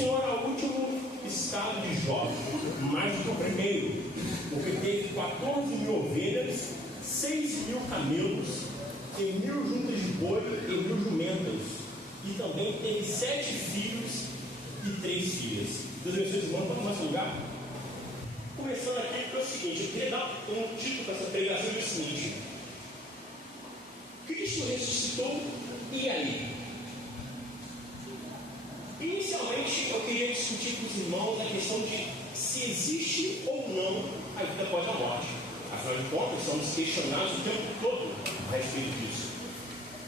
Senhor ao último estado de Jó, mais do que o primeiro, porque teve 14.000 ovelhas, 6.000 camelos, e 1.000 juntas de boi e 1.000 jumentas, e também teve 7 filhos e 3 filhas. Deus abençoe os irmãos, vamos nesse lugar. Começando aqui, é o seguinte, eu queria dar um título para essa pregação, é o seguinte: Cristo ressuscitou, e aí? Inicialmente, eu queria discutir com os irmãos a questão de se existe ou não a vida após a morte. Afinal de contas, somos questionados o tempo todo a respeito disso.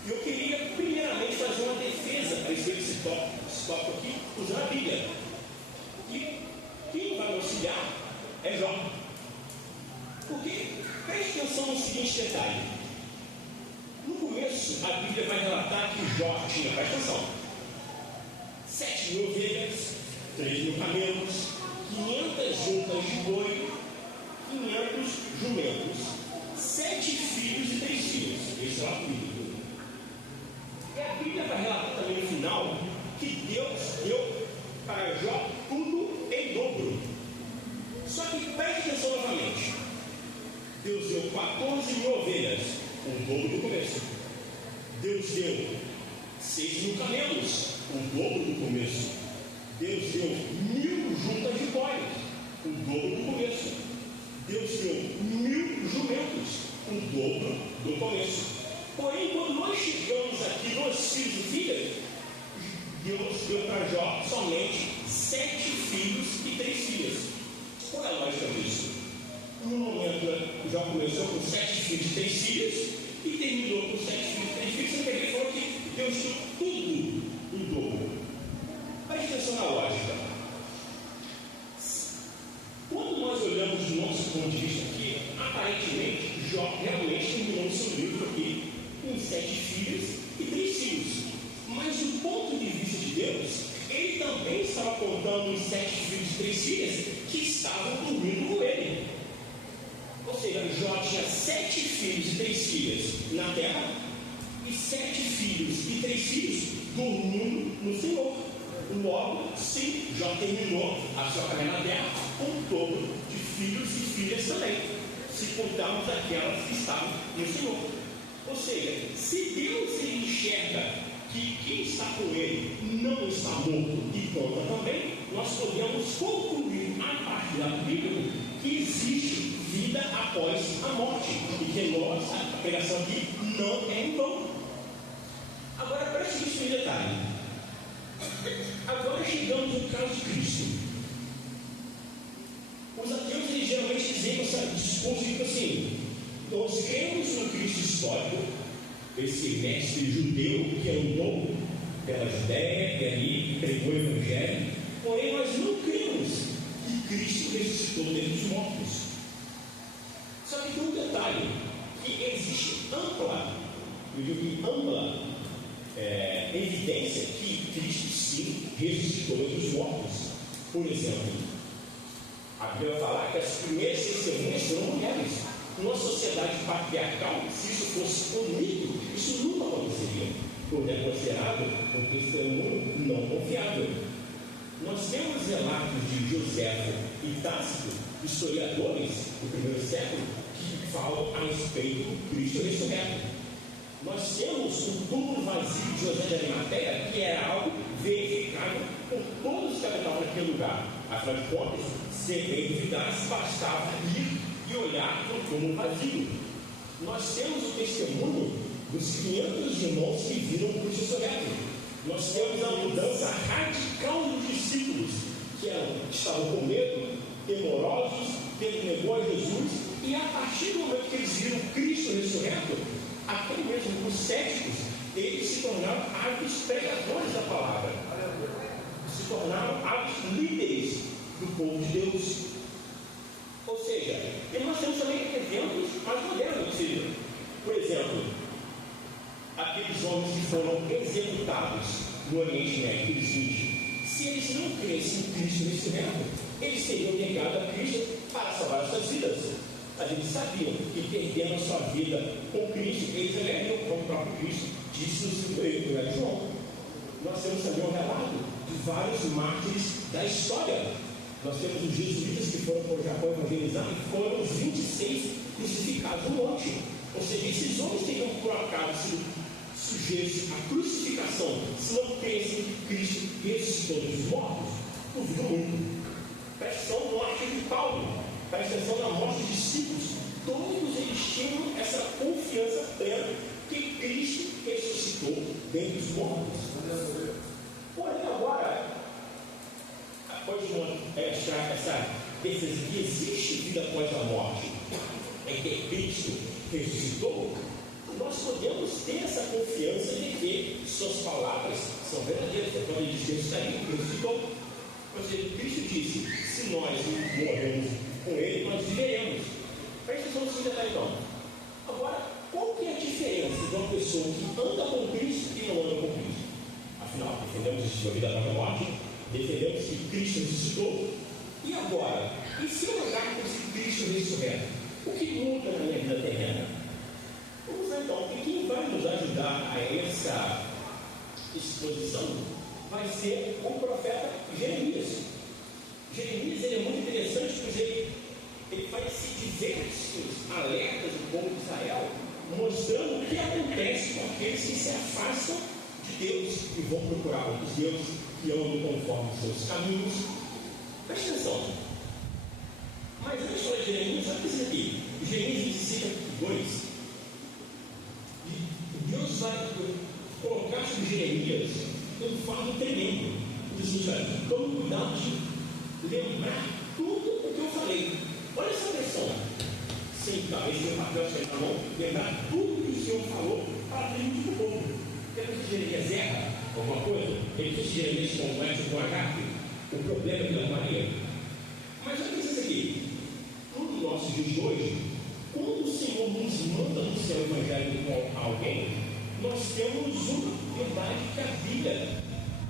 E eu queria, primeiramente, fazer uma defesa a respeito desse tópico aqui, usando a Bíblia. E quem vai me auxiliar é Jó. Porque, preste atenção no seguinte detalhe. No começo, a Bíblia vai relatar que Jó tinha, presta atenção, 7.000 ovelhas, 3.000 camelos, 500 juntas de boi, 500 jumentos, 7 filhos e 3 filhas. Esse é o apelido. E a Bíblia vai relatar também no final que Deus deu para Jó tudo em dobro. Só que preste atenção novamente. Deus deu 14.000 ovelhas, o dobro do começo. Deus deu 6.000 camelos, o dobro do começo. Deus deu 1.000 juntas de bois, o dobro do começo. Deus deu 1.000 jumentos, o dobro do começo. Porém, quando nós chegamos aqui nos filhos e filhas, Deus deu para Jó somente 7 filhos e 3 filhas. Qual é a lógica disso? No momento, Jó começou com 7 filhos e 3 filhas e terminou com 7 filhos e 3 filhos. Ele falou que Deus deu tudo em dobro. Preste atenção na lógica. Quando nós olhamos do nosso ponto de vista aqui, aparentemente Jó realmente terminou o seu livro aqui com 7 filhos e 3 filhos. Mas do ponto de vista de Deus, ele também estava contando os 7 filhos e 3 filhas que estavam dormindo com ele. Ou seja, Jó tinha 7 filhos e 3 filhas na terra e 7 filhos e 3 filhos dormindo no Senhor. Logo, sim, Jó terminou a sua carreira na terra com um todo de filhos e filhas também, se contarmos aquelas que estavam no Senhor. Ou seja, se Deus enxerga que quem está com ele não está morto e conta também, nós podemos concluir a partir da Bíblia que existe vida após a morte e que nossa pregação aqui não é em vão. Agora preste isso em detalhe. Agora chegamos no caso de Cristo. Os ateus eles geralmente dizem esse discurso assim: nós cremos no Cristo histórico, esse mestre judeu que andou pela Judéia e ali pregou o Evangelho, porém nós não cremos que Cristo ressuscitou dentre os mortos. Só que tem um detalhe, que existe ampla evidência que Cristo sim ressuscitou entre os mortos. Por exemplo, a Bíblia vai falar que as primeiras testemunhas foram mulheres. Numa sociedade patriarcal, se isso fosse um mito, isso nunca aconteceria, porque é considerado um testemunho não confiável. Nós temos relatos de Joséfo e Tácito, historiadores do primeiro século, que falam a respeito do Cristo ressurreto. Nós temos um túmulo vazio de José de Arimateia, que era algo verificado por todos que habitavam naquele lugar. Afinal de contas, se bem duvidasse, bastava ir e olhar para o túmulo vazio. Nós temos o testemunho dos 500 irmãos que viram o Cristo ressurreto. Nós temos a mudança radical dos discípulos, que estavam com medo, temorosos, tendo negou a Jesus, e a partir do momento que eles viram Cristo ressurreto, até mesmo os céticos, eles se tornaram hábitos pregadores da palavra, se tornaram hábitos líderes do povo de Deus. Ou seja, e nós temos também exemplos mais modernos. Por exemplo, aqueles homens que foram executados no Oriente Médio, aqueles 20, se eles não crescem em Cristo ressurreto, eles teriam negado a Cristo para salvar as suas vidas. A gente sabia que perdendo a sua vida com Cristo, eles elevariam como o próprio Cristo disse no seu Evangelho de João. Nós temos também um relato de vários mártires da história. Nós temos os jesuítas que foram para o Japão evangelizar e foram os 26 crucificados no monte. Ou seja, esses homens teriam por acaso sido sujeitos à crucificação se não crescem que Cristo ressuscitou dos mortos. Duvido muito. Presta atenção no artigo de Paulo, presta atenção na morte dos discípulos. Todos eles tinham essa confiança plena que Cristo ressuscitou dentre os mortos. Porém, agora, após essa defesa que existe vida após a morte, em que Cristo ressuscitou, nós podemos ter essa confiança de que suas palavras são verdadeiras. Quando ele diz que ressuscitou, ou seja, Cristo disse: se nós morremos com ele, nós viveremos. Presta atenção nesse detalhe, então. Agora, qual que é a diferença de uma pessoa que anda com Cristo e não anda com Cristo? Afinal, defendemos a vida após a morte, defendemos que Cristo ressuscitou. E agora, e se eu andar com esse Cristo ressurreto, o que muda na minha vida terrena? Vamos ver então, que quem vai nos ajudar a essa exposição vai ser o profeta Jeremias. Jeremias ele é muito interessante, porque ele faz diversos alertas do povo de Israel, mostrando o que acontece com aqueles que se afastam de Deus e vão procurar outros deuses que andam conforme os seus caminhos. Presta atenção. Mas antes de falar de Jeremias, sabe isso aqui? Jeremias 25:2. Deus vai colocar sobre Jeremias um fardo tremendo. Diz assim: tome cuidado de lembrar tudo o que eu falei. Olha essa pressão. Sentar, esse meu papel na mão, lembrar tudo que o Senhor falou para frente do povo. Depois que Jeremias erra alguma coisa, ele diz que Jeremias conversa com Agape, o problema é que não varia. Mas olha isso aqui. No nosso dia de hoje, quando o Senhor nos manda anunciar o Evangelho com alguém, nós temos uma verdade que a Bíblia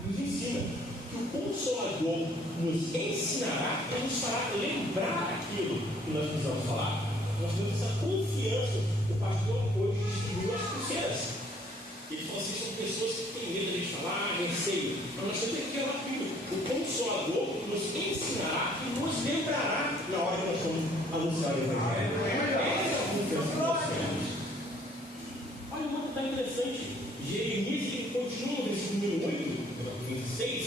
nos ensina: que o Consolador nos ensinará e nos fará lembrar aquilo que nós precisamos falar. Nós temos essa confiança. O pastor hoje distribuiu as pulseiras. Ele falou assim: são pessoas que têm medo de falar, receio. Mas nós temos que falar aquilo. O Consolador nos ensinará e nos lembrará na hora que nós vamos anunciar o Evangelho. Essa é a confiança que nós temos. Olha, uma coisa interessante. Jeremias, ele continua no versículo 26,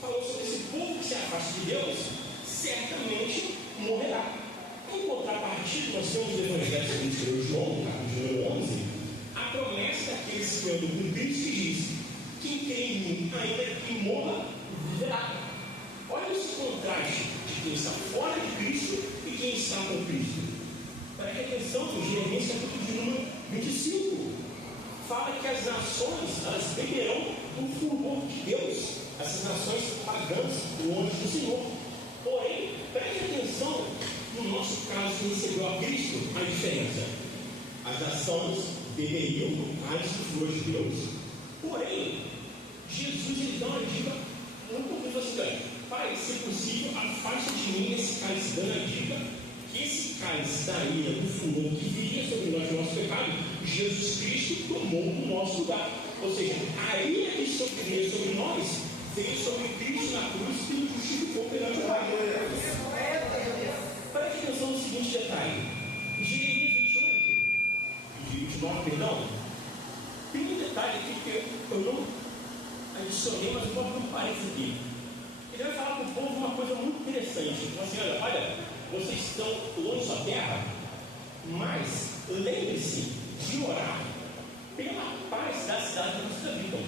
falou sobre esse povo que se afasta de Deus, certamente morrerá. Em contrapartida, nós temos o Evangelho segundo o João, capítulo 11, a promessa daqueles que andam com Cristo, que diz: quem crê em mim, ainda que morra, viverá. Olha esse contraste de quem está fora de Cristo e quem está com Cristo. Preste atenção que Jeremias, capítulo de número 25, fala que as nações, elas beberão do fulgor de Deus, essas nações pagãs, longe do Senhor. Porém, preste atenção, no nosso caso que recebeu a Cristo, a diferença: as nações beberiam do cálice do flor de Deus. Porém, Jesus ele dá uma dica muito pouco assim: Pai, se possível, afasta de mim esse cálice, dando a dica que esse cálice da ira, do furor que viria sobre nós, o nosso pecado, Jesus Cristo tomou o nosso lugar. Ou seja, a ira que sofria sobre nós veio sobre Cristo na cruz e nos justificou perante o Pai. Preste atenção no seguinte detalhe: Jeremias 28 e 29, perdão, tem um detalhe aqui que eu não adicionei, mas eu vou abrir um parênteses aqui. Ele vai falar para o povo uma coisa muito interessante. Ele fala assim: olha, vocês estão longe da terra, mas lembre-se de orar pela paz da cidade que vocês habitam.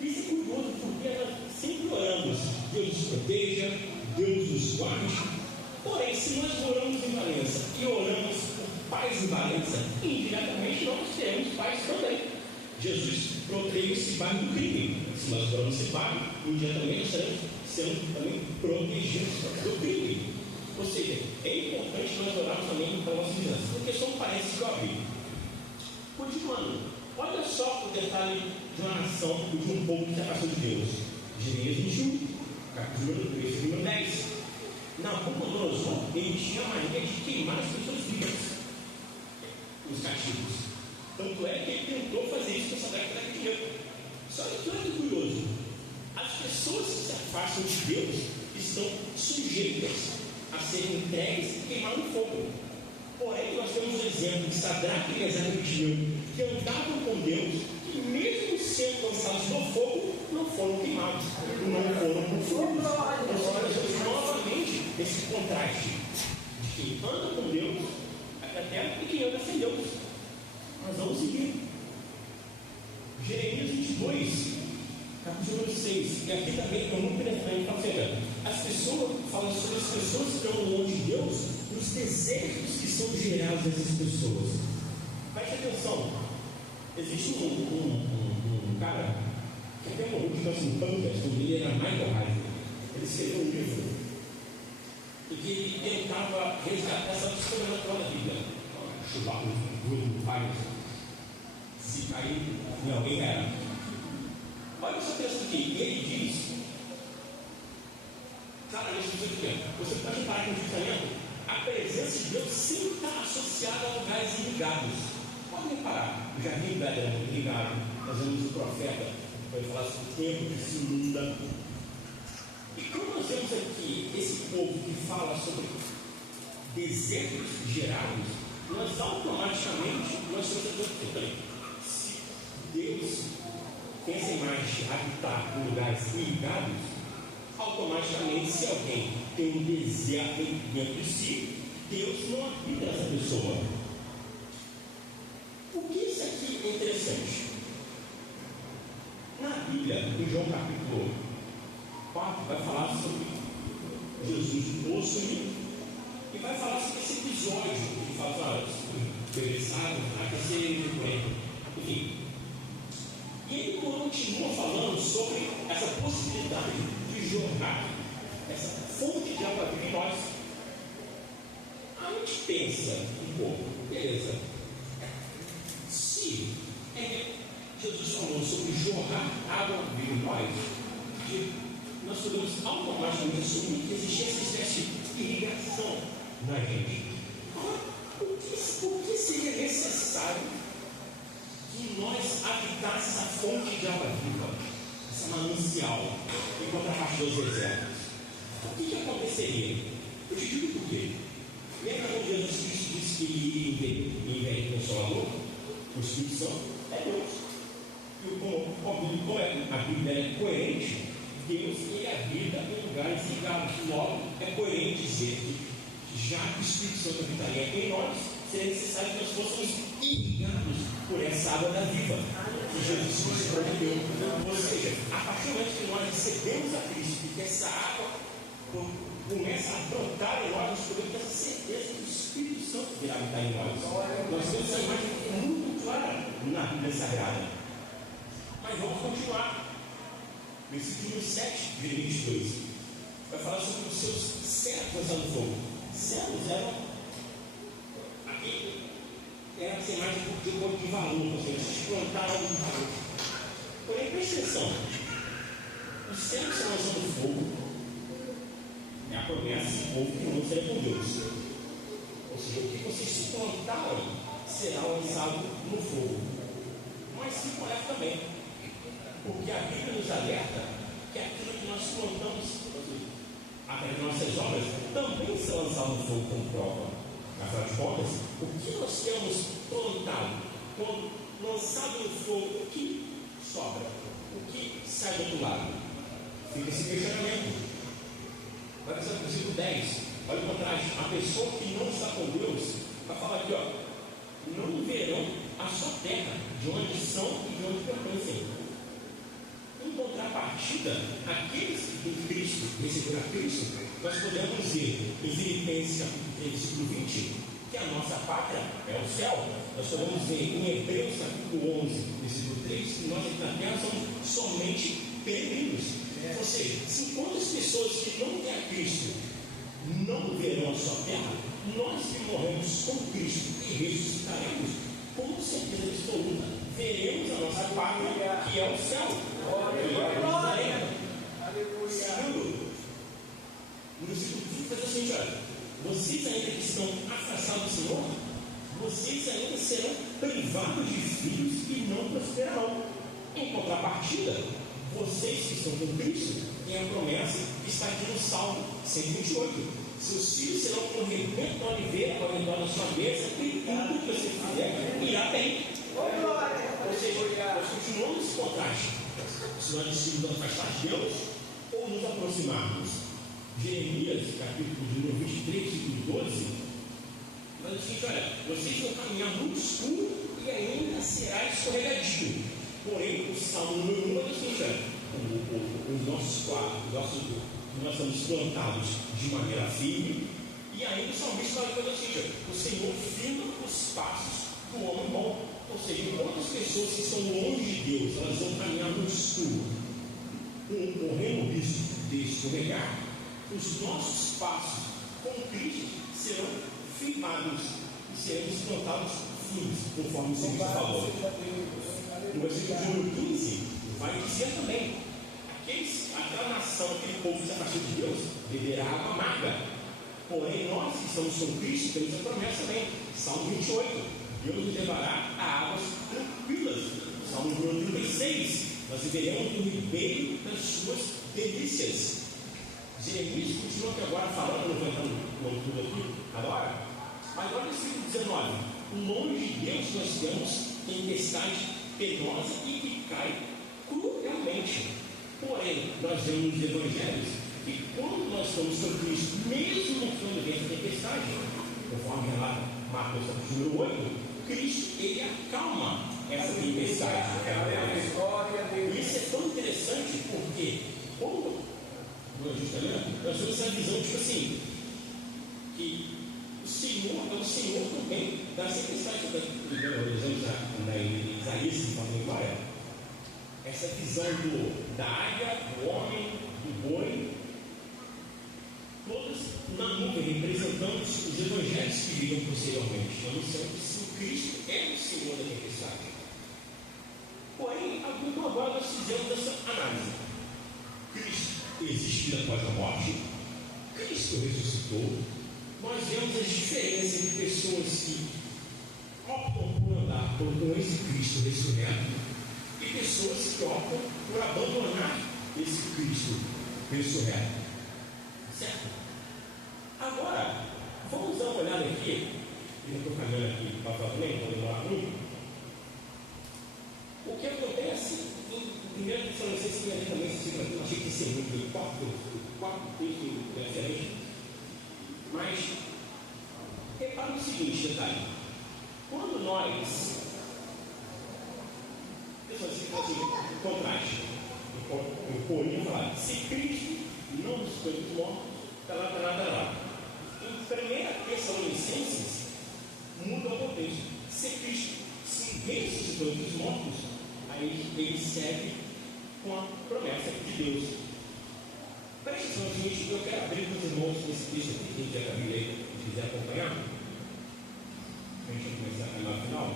Isso é curioso, porque nós sempre oramos: Deus nos proteja, Deus nos guarde. Porém, se nós oramos em Valença e oramos por paz em Valença, indiretamente nós teremos paz também. Jesus protegeu esse bairro do crime. Se nós oramos esse bairro, indiretamente estaremos sendo também protegidos do crime. Ou seja, é importante nós orarmos também para a nossa vida, porque só parece que eu abri. Continuando, olha só o detalhe de uma nação e de um povo que se afastou de Deus. Jeremias 21, capítulo 3, versículo 10. Nabucodonosor, ele tinha a mania de queimar as pessoas vivas, os cativos. Tanto é que ele tentou fazer isso com essa década de dinheiro. Só que olha que curioso: As pessoas que se afastam de Deus estão sujeitas a serem entregues e queimar no fogo. Porém, nós temos o exemplo de Sadraque, Mesaque e Abednego, que andavam com Deus, que mesmo sendo lançados no fogo, não foram queimados, não foram consumidos. Então, nós temos novamente esse contraste de quem anda com Deus até e quem anda sem Deus. Nós vamos seguir. Jeremias 22, capítulo 6. E aqui também é muito interessante para você. As pessoas falam sobre as pessoas que estão longe de Deus, os desejos que são gerados dessas pessoas. Preste atenção. Existe um cara que até morreu de câncer no pâncreas, o nome era Michael Heisen. Ele escreveu um livro em que ele tentava resgatar essa sobrenatural da Bíblia. Chubar o pai, se cair, não, quem era? Olha esse texto aqui, ele diz, claramente, você pode parar com o pensamento, a presença de Deus sempre está associada a lugares irrigados. Pode reparar, o jardim do Éden irrigado, nós vemos o profeta, vai falar sobre o tempo que se inunda. E como nós vemos aqui esse povo que fala sobre desertos gerados, nós automaticamente, nós temos também, se Deus pensa em mais habitar em lugares irrigados, automaticamente, se alguém tem um deserto dentro de si, Deus não habita nessa pessoa. Por que isso aqui é interessante? Na Bíblia, em João capítulo 4, vai falar sobre Jesus possuído e vai falar sobre esse episódio que fala, interessado, enfim. E ele continua falando sobre essa possibilidade de jorrar essa fonte de água viva em nós. A gente pensa um pouco, beleza? Se Jesus falou sobre jorrar água viva em nós podemos automaticamente assumir que existe essa espécie de irrigação na gente. Por que seria necessário que nós habitássemos essa fonte de água viva, essa manancial, em contrapartida aos desertos? O que aconteceria? Eu te digo por quê. Lembra quando Jesus Cristo disse que ele iria enviar o Consolador? O Espírito Santo é Deus. E como a Bíblia é coerente, Deus ele habita em lugares irrigados. Logo, é coerente dizer que já que o Espírito Santo habitaria em nós, seria necessário que nós fôssemos irrigados por essa água da vida que Jesus Cristo prometeu. Ou seja, a partir do momento que nós recebemos a Cristo e que essa água começa a brotar em nós, nós podemos ter essa certeza que o Espírito Santo virá habitar em nós. Nós temos essa imagem muito clara na Bíblia Sagrada. Mas vamos continuar. Versículo 7 de Jeremias 22 vai falar sobre os seus servos lançando fogo. Servos eram aqui, era essa imagem de valor, ou seja, vocês plantaram um valor. Porém, preste atenção, os servos lançando fogo é a promessa do povo que não será com Deus. Ou seja, o que vocês plantarem será lançado no fogo. Mas fica alerta também, porque a Bíblia nos alerta que aquilo que nós plantamos através de nossas obras também será lançado no fogo como prova. Afinal de contas, o que nós temos plantado, quando lançado no fogo, o que sobra? O que sai do outro lado? Fica esse questionamento. Vai pensar no versículo 10. Olha o contraste. A pessoa que não está com Deus vai falar aqui, ó, não verão a sua terra, de onde são e de onde pertencem. Em contrapartida, aqueles que em Cristo receberam a Cristo, nós podemos dizer em Filipenses capítulo 3, versículo 20, que a nossa pátria é o céu. Nós podemos dizer em Hebreus capítulo 11, versículo 3, que nós aqui na terra somos somente peregrinos. Ou seja, se enquanto as pessoas que não têm a Cristo não verão a sua terra, nós que morremos com Cristo e ressuscitaremos, com certeza absoluta, veremos a nossa pátria, que é o céu. Segundo, no versículo 20, faz assim, olha, vocês ainda que estão afastados do Senhor, vocês ainda serão privados de filhos e não prosperarão. Em contrapartida, vocês que estão com Cristo têm a promessa que está aqui no Salmo 128. Seus filhos serão como rebento da oliveira ao redor da sua mesa, e tudo que você fizer irá bem. Ou seja, nós continuamos nesse contraste. Se nós decidimos afastar de Deus ou nos aproximarmos. Jeremias, capítulo de número 23, versículo 12, mas o seguinte: olha, vocês vão caminhar muito escuro e ainda será escorregadio. Porém, o Salmo número 1 é o seguinte: os nossos quadros, nós estamos plantados de maneira firme, e ainda o salmista vai fazer o seguinte: o Senhor firma os passos do homem bom. Ou seja, enquanto as pessoas que estão longe de Deus, elas vão caminhar no escuro, correndo o risco de escorregar, os nossos passos com Cristo serão firmados e seremos plantados firmes, conforme o Senhor falou. No versículo número 15, vai dizer também: aquela nação, aquele povo que se afastou de Deus, beberá água amarga. Porém, nós que estamos com Cristo, temos a promessa também. Salmo 28. Deus nos levará a águas tranquilas. Salmo número 36. Nós viveremos no ribeiro das suas delícias. Jeremias continua aqui agora falando, não vou entrar no tudo aqui agora, mas olha o versículo 19: longe de Deus nós temos tempestade penosa e que cai cruelmente. Porém, nós vemos nos evangelhos que quando nós estamos com Cristo, mesmo no fundo dessa tempestade, conforme relata Marcos número 8, Cristo, ele acalma essa tempestade. Isso é tão interessante porque, quando no Antigo Testamento, nós temos essa visão, tipo assim, que o Senhor é o Senhor também das tempestades. Na Isaías, que fala em glória, essa visão da águia, do homem, do boi, todos na nuvem, representando os evangelhos que viriam posteriormente, anunciando que o Cristo é o Senhor da tempestade. Porém, agora nós fizemos essa análise: Cristo existiu após a morte, Cristo ressuscitou. Nós vemos as diferenças entre pessoas que optam por andar com esse Cristo ressurreto e pessoas que optam por abandonar esse Cristo ressurreto. Certo? Agora, vamos dar uma olhada aqui. Eu não estou caminhando aqui para falar também, não demorar muito. O que acontece em 1 Tessalonicenses, que também eu achei que ia ser muito, quatro textos diferentes. Mas, repara o seguinte detalhe: quando nós, contraste, o Paulinho fala, se Cristo não nos foi dos mortos, tá lá. Em 1 Tessalonicenses, muda o contexto. Se Cristo se ressuscitou dos mortos, aí ele segue com a promessa de Deus. Preste atenção, gente, eu quero abrir com os irmãos nesse texto aqui, quem tiver a Bíblia aí, se quiser acompanhar, a gente vai começar a caminhar no final.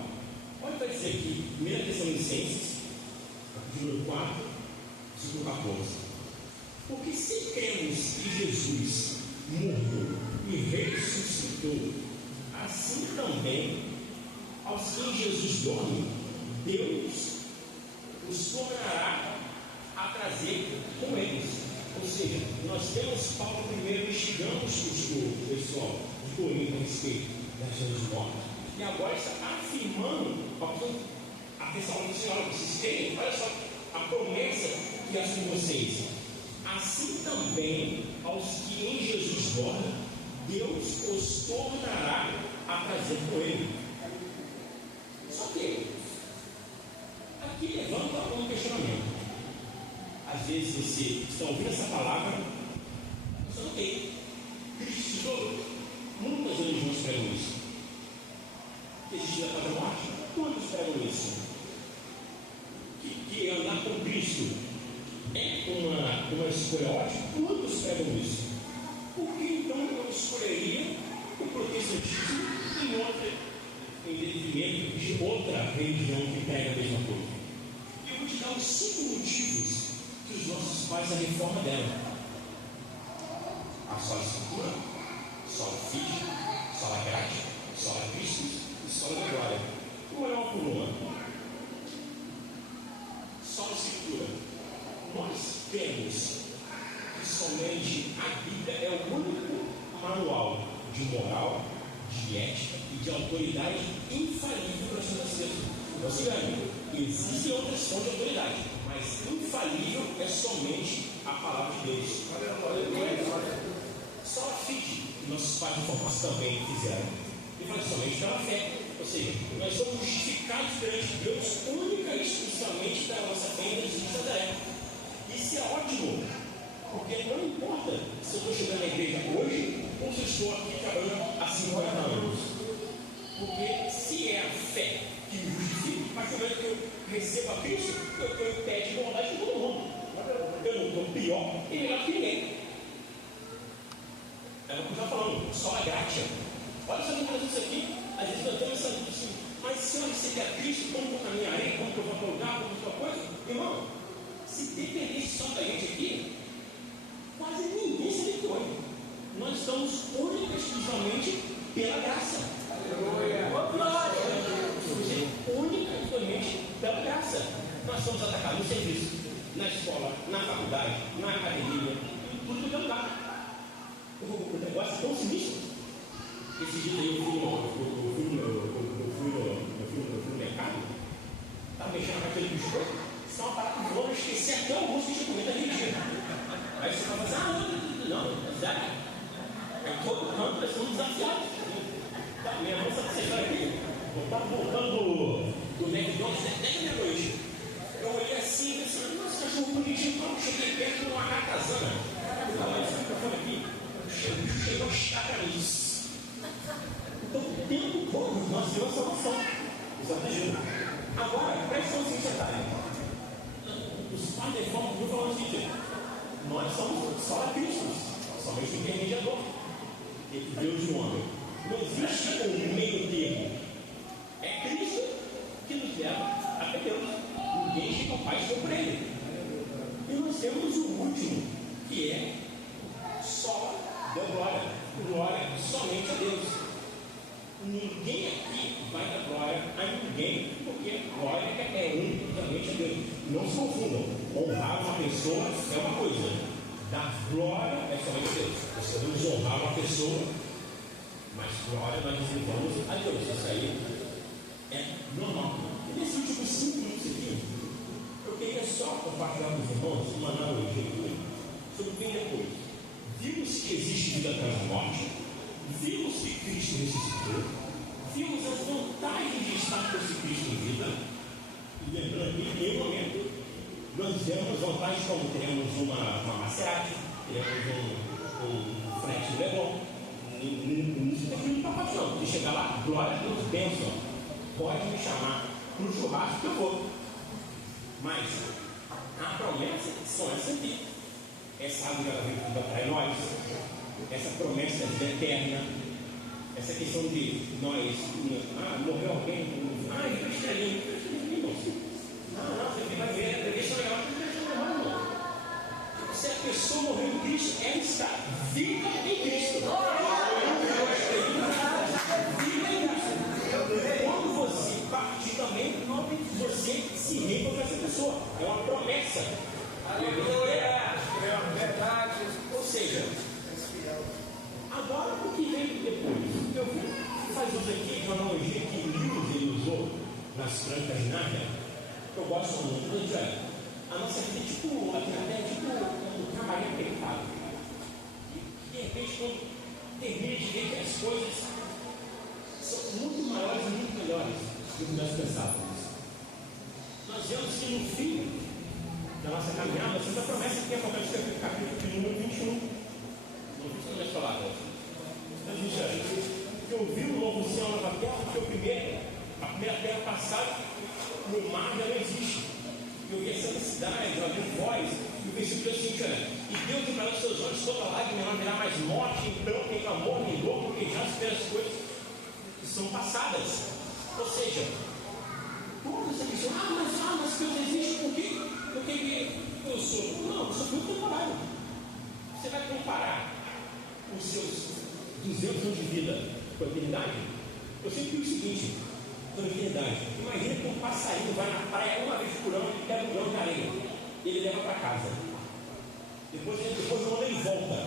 Olha, vai dizer aqui, 1 Tessalonicenses, capítulo 4, versículo 14. Porque se cremos que Jesus morreu e ressuscitou, assim também aos que em Jesus dormem, Deus os tornará a trazer com eles. Ou seja, nós temos Paulo primeiro instigando o pessoal de Corinto a respeito das suas mortes, e agora está afirmando a Tessalonicenses: olha, vocês têm, olha só a promessa que é sobre vocês. Assim também aos que em Jesus dormem, Deus os tornará a trazer com ele. Só que aqui levanta um questionamento. Às vezes você está ouvindo essa palavra, você não tem. Cristo, muitas religiões pregam isso. Que existe após a morte, quantos pregam isso? Que andar com Cristo é uma escolha ótima, quantos pregam isso? Por que então eu escolheria o protestantismo em detrimento de outra religião que prega a mesma coisa? E eu vou te dar os 5 motivos que os nossos pais a reforma deram: a sola escritura, sola física, sola grátis, sola Cristo e sola da glória. Uma é uma por uma. Sola escritura. a Bíblia é o único manual de moral, de ética e de autoridade infalível para a sociedade. Não se engane, existem outras fontes de autoridade, mas infalível é somente a palavra de Deus. Só a fé que nossos pais de formação também fizeram, e foi somente pela fé. Ou seja, nós somos justificados perante Deus única e exclusivamente pela nossa fé em Jesus de Nazaré. Isso é ótimo, porque não importa se eu estou chegando na igreja hoje ou se eu estou aqui trabalhando há 50 anos. Porque se é a fé que me justifica, a partir do momento que eu recebo a Cristo, eu tenho pé de igualdade de todo mundo. Eu não estou pior e melhor que ninguém. É o que eu estou falando, só a graça. Olha só que isso aqui, às vezes nós temos essa dúvida assim, mas se eu receber a Cristo, como que eu caminharei, como que eu vou para o lugar, como que eu vou coisa? Irmão, se dependesse só da gente aqui, quase ninguém se depois. Nós estamos única e exclusivamente pela graça. Única e exclusivamente pela graça. Nós somos atacados no serviço, na escola, na faculdade, na academia, em tudo que é lugar. O negócio é tão sinistro. Esse dia aí eu fui no mercado, estava mexendo com aquele biscoito, isso é uma parada de boa, eu esqueci até o almoço que tinha comido naquele dia. Aí você fala assim, não, é sério. Em todo canto nós somos desafiados. Tá, minha mãe sabe essa história aqui. Eu estava voltando do McDonald's, 10 da meia-noite. Eu olhei assim e pensei, nossa, cachorro bonitinho, quando cheguei perto de uma ratazana. Eu falei, esse microfone aqui, chegou a estacar nisso. Então, o tempo todo nós temos essa noção. Exatamente. Agora, presta atenção nesse detalhe. Os pais de forma do falando o seguinte: nós somos só Cristo, somente o intermediador entre Deus e o homem. Não existe um meio termo. É Cristo que nos leva até Deus. Ninguém chega ao Pai por ele. E nós temos o último, que é só deu glória. Glória somente a Deus. Ninguém aqui vai dar glória a ninguém, porque glória é unicamente a Deus. Não se confundam. Honrar uma pessoa é uma coisa, dar glória é somente a Deus. Nós podemos honrar uma pessoa, mas glória nós reservamos a Deus. Isso aí é normal. E nesses últimos 5 minutos aqui, eu queria só compartilhar com os irmãos uma analogia sobre o que vem depois. Vimos que existe vida após a morte, vimos que Cristo ressuscitou, vimos as vantagens de estar com esse Cristo em vida, e lembrando que em nenhum momento nós temos vantagens como teremos uma Maserati, teremos um frete Leblon. Isso tem que ir para a parte não, de chegar lá, glória a Deus, bênção, pode me chamar para o churrasco que eu for, mas a promessa são essas aqui. Essa água da vida para nós, essa promessa eterna, essa questão de nós, morreu alguém, eu estrelinho, não, você vai ver, deixa eu legal, se a pessoa morreu em Cristo, ela está viva em Cristo. Viva em Cristo. Quando você partir também, você se reencontra com essa pessoa, é uma promessa. Verdade. Ou seja, agora o que vem depois? Eu vou fazer isso aqui de uma analogia que Lewis ele usou nas crônicas de Nárnia, que eu gosto muito. A nossa vida é tipo, aqui na Terra, tipo um trabalho apertado. E de repente, quando termina de ver que as coisas são muito maiores e muito melhores do que nós pensávamos. Nós vemos que no fim da nossa caminhada, essa promessa que acontece no capítulo número 21. Não fiz minhas palavras. Mas diz eu vi um novo céu na terra, porque a primeira terra passada, no mar já não existe. Eu vi essa cidade, eu vi voz, e o versículo é o seguinte: e Deus livrará os seus olhos toda lágrima, não haverá mais morte, então, nem clamor, nem dor, porque já se as coisas que são passadas. Ou seja, toda essa questão, mas Deus existe, por quê? Porque eu sou. Não, eu sou muito temporário. Você vai comparar os seus 200 anos de vida com a eternidade? Eu sempre digo o seguinte: com a eternidade, imagina que um passarinho vai na praia uma vez por ano e pega um grão de areia, ele leva para casa. Depois de um ano ele volta.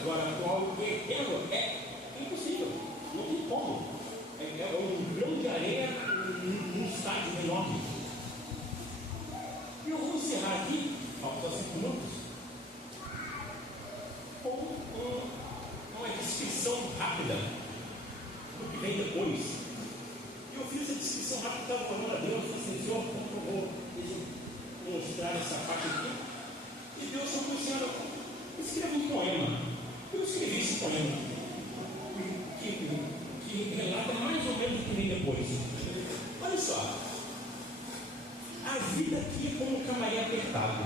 agora com algo que é eterno é impossível, não tem como. É um grão de areia num estádio menor. E eu vou encerrar aqui, faltam 5 minutos, com uma descrição rápida do que vem depois. E eu fiz essa descrição rápida, estava falando a Deus, assim, Senhor, por favor, deixa eu mostrar essa parte aqui. E Deus falou assim, escreva um poema. Eu escrevi esse poema, que relata mais ou menos o que vem depois. Olha só, a vida aqui é como um camarim apertado,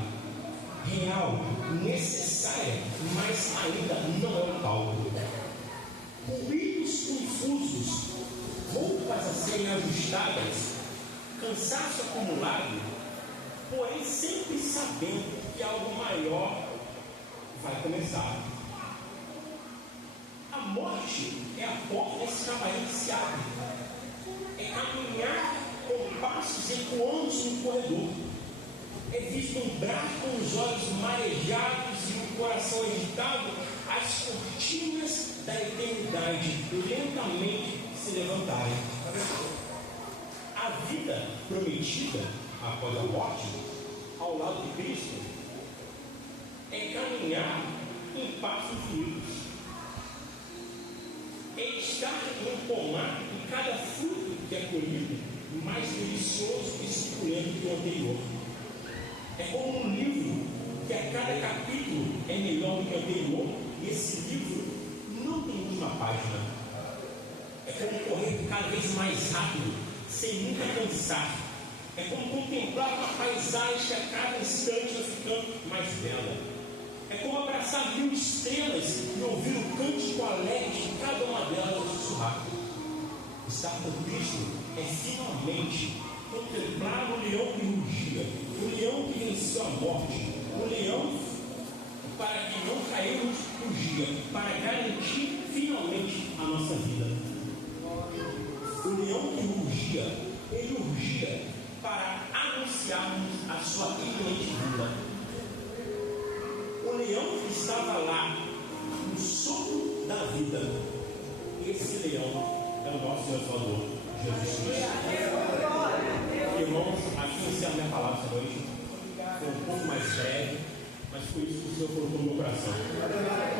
real, necessária, mas ainda não é o cálculo. Ruídos confusos, roupas a serem ajustadas, cansaço acumulado, porém sempre sabendo que algo maior vai começar. A morte é a porta desse camarim que se abre. É caminhar com passos ecoantes no corredor. É vislumbrar com os olhos marejados e o coração agitado as cortinas da eternidade lentamente se levantarem. A vida prometida após a morte, ao lado de Cristo, é caminhar em passos infinitos. É estar em um pomar e cada fruto que é colhido mais delicioso e suculento que o anterior. É como um livro que a cada capítulo é melhor do que o anterior, e esse livro não tem última página. É como correr cada vez mais rápido, sem nunca cansar. É como contemplar uma paisagem que a cada instante vai ficando mais bela. É como abraçar 1000 estrelas e ouvir o cântico alegre de cada uma delas a sussurrar. Estar com Cristo é finalmente contemplar o leão que rugia, o leão que venceu a morte, o leão para que não caímos rugia, para garantir finalmente a nossa vida. O leão que rugia, ele rugia para anunciarmos a sua iminente vinda. O leão que estava lá, no sopro da vida, esse leão é o nosso Salvador, Jesus Cristo. Irmãos, aqui encerra minha palavra essa noite. Foi um pouco mais breve, mas foi isso que o Senhor colocou no meu coração.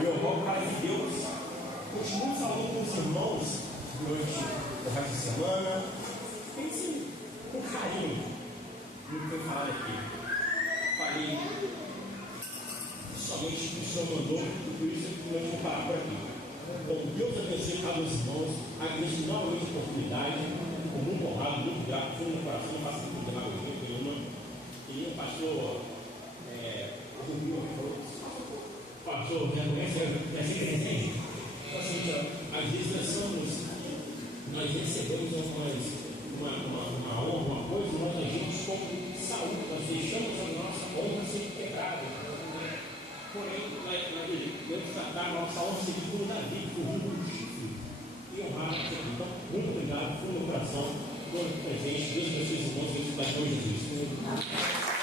E eu rogo para que Deus continue falando com os irmãos durante o resto da semana. Pense com carinho no que foi falado aqui. Falei somente que o Senhor mandou, por isso que nós vamos parar por aqui. Então, Deus abençoe cada um dos irmãos, agradeço novamente a oportunidade, com muito honrado, muito grato, foi no coração, não faço muito demagogia nenhuma. E o pastor pastor, já conhece, é assim que recebe? Então, assim, às vezes nós recebemos uma honra, uma coisa, nós agimos com saúde, nós deixamos a nossa honra ser quebrada. Porém, Deus tratar a nossa honra segundo Davi, por um chifre, e honrar a Deus. Então, muito obrigado, foi no coração, todo presente, Deus abençoe os irmãos, Deus abençoe Jesus.